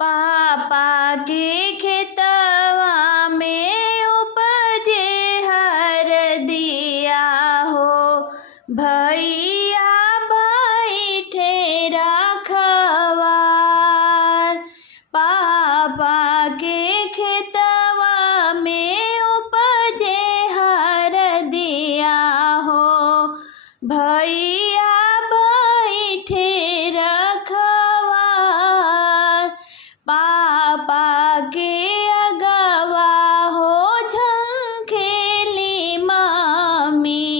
पापा के खेतवा में उपजे हरदिया हो, भैया बैठे रखवार। पापा के खेतवा में उपजे हरदिया हो, भैया बैठे रखवार। पापा के अगवा हो झंखेली मामी,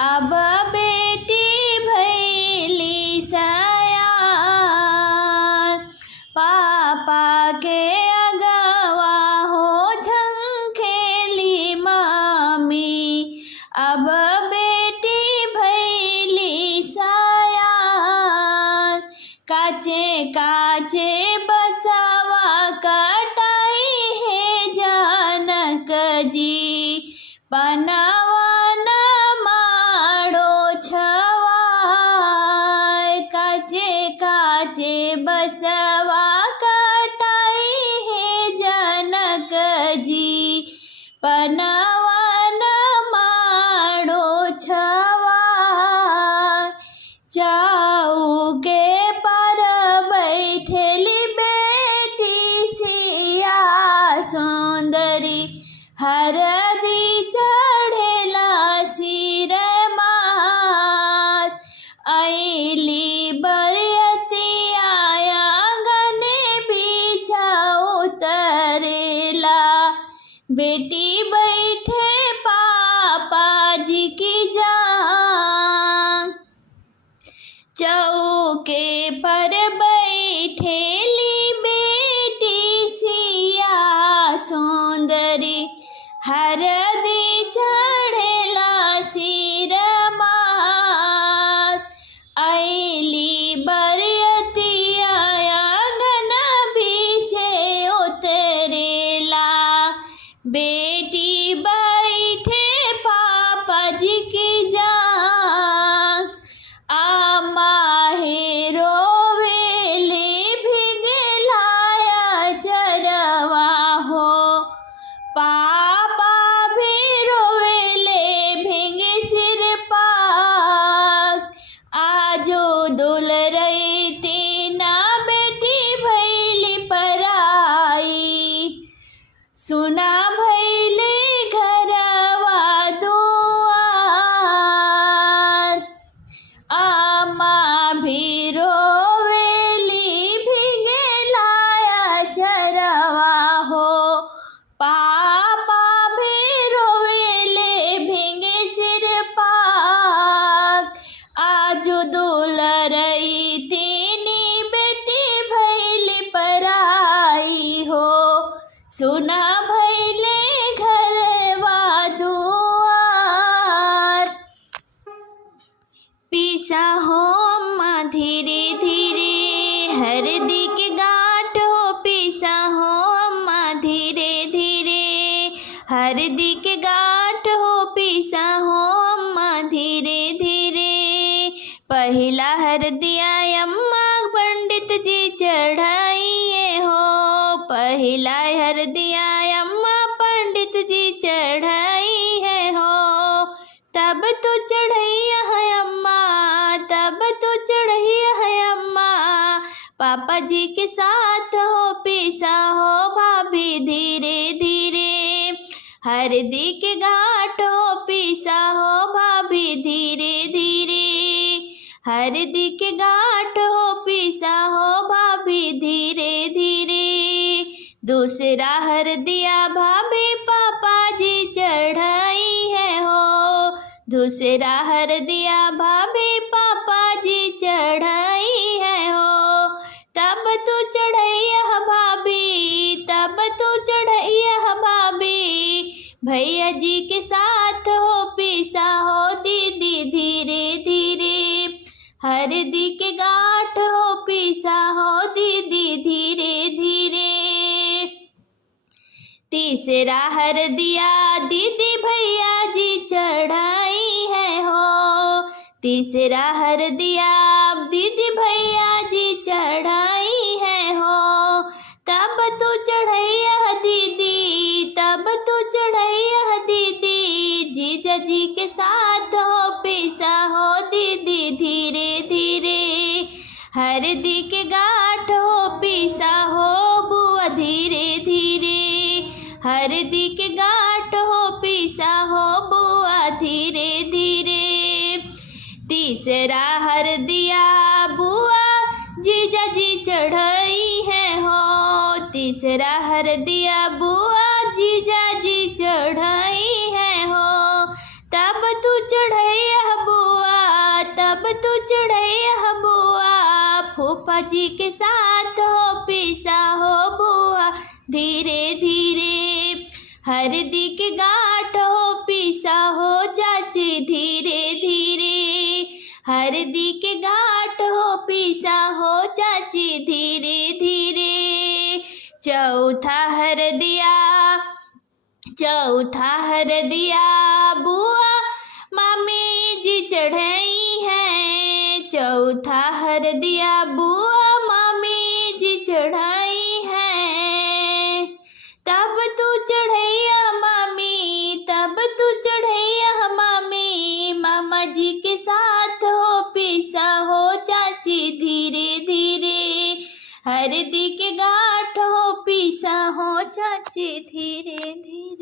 अब बेटी भैली सयान। पापा के अगवा हो झंखेली मामी, अब बेटी भैली सयान। काचे काचे बसवा कटाई है जानक जी, पनवन माड़ो छवाय। काचे काचे बसवा कटाई है जानक जी, पनवन माड़ो छवाय। चौके पर बैठेली बेटी सिया सुंदरी, हरदी चढ़ेला सिर मात। अइली बरियती आंगन पीछा उतरेला, बेटी बैठे पापा जी की जान। चौके पर बैठेली बेटी सिया सुंदरी, हरदी चढ़ेला सिर मात। अइली बरियती आंगन पीछे उतरेला, बेटी बैठे पापा जी की जान। आमाहे रोवेले भिगलाया चरवा हो, पापा भी रोवेले भिंगे सिर पाक। आजो दुल रही तीना बेटी भैली पराई, सुना भैले घरवा दुआर। आमा भी रोवेली भिगलाया चरवा हो, पापा भी रोवेले भिंगे सिर पाक। आजो दुल रही तीनी बेटी भैली पराई हो, सुना भैले घरवा दुआर। पीसा हो अम्मा धीरे धीरे, हरदी के गांठ हो पीसा हो अम्मा धीरे धीरे, हरदी के गांठ हो पीसा हो अम्मा धीरे धीरे। पहिला हरदिया अम्मा पंडित जी चढ़ाइए हो, पहिला हरदिया अम्मा पंडित जी चढ़ाई है हो। तब तो चढ़ैया है अम्मा, तब तो चढ़ैया है अम्मा, पापा जी के साथ हो पीसा हो भाभी धीरे धीरे। हरदी के घाट हो पीसा हो भाभी धीरे धीरे, हरदी के घाट हो पीसा हो भाभी धीरे धीरे। दूसरा हरदिया भाभी पापा जी चढ़ाई है हो, दूसरा हरदिया भाभी पापा जी चढ़ाई है हो। तब तो चढ़ैया भाभी, तब तो चढ़ैया भाभी, भैया जी के साथ हो पीसा हो दीदी धीरे धीरे। हरदी के गांठ हो पीसा हो दीदी धीरे धीरे। तीसरा हरदिया दीदी भैया जी चढ़ाई है हो, तीसरा हरदिया दीदी भैया जी चढ़ाई है हो। हरदी के गाँठ हो पीसा हो बुआ धीरे धीरे, हरदी के गाँठ हो पीसा हो बुआ धीरे धीरे। तीसरा हरदिया बुआ जीजा जी चढ़ाई है हो, तीसरा हरदिया बुआ जीजा जी चढ़ाई है हो। तब तू चढ़ैया बुआ, तब तू चढ़ैया बुआ, फूफा जी के साथ हो पीसा हो बुआ धीरे धीरे। हरदी के गाँठ हो पीसा हो चाची धीरे धीरे, हरदी के गाँठ हो पीसा हो चाची धीरे धीरे। चौथा हरदिया, चौथा हरदिया बुआ मामी जी चढ़ाई है, चौथा हरदिया बुआ मामी जी चढ़ाई है। तब तू चढ़ैया मामी, तब तू चढ़ैया मामी, मामा जी के साथ हो पीसा हो चाची धीरे धीरे। हरदी के गाँठ हो पीसा हो चाची धीरे धीरे।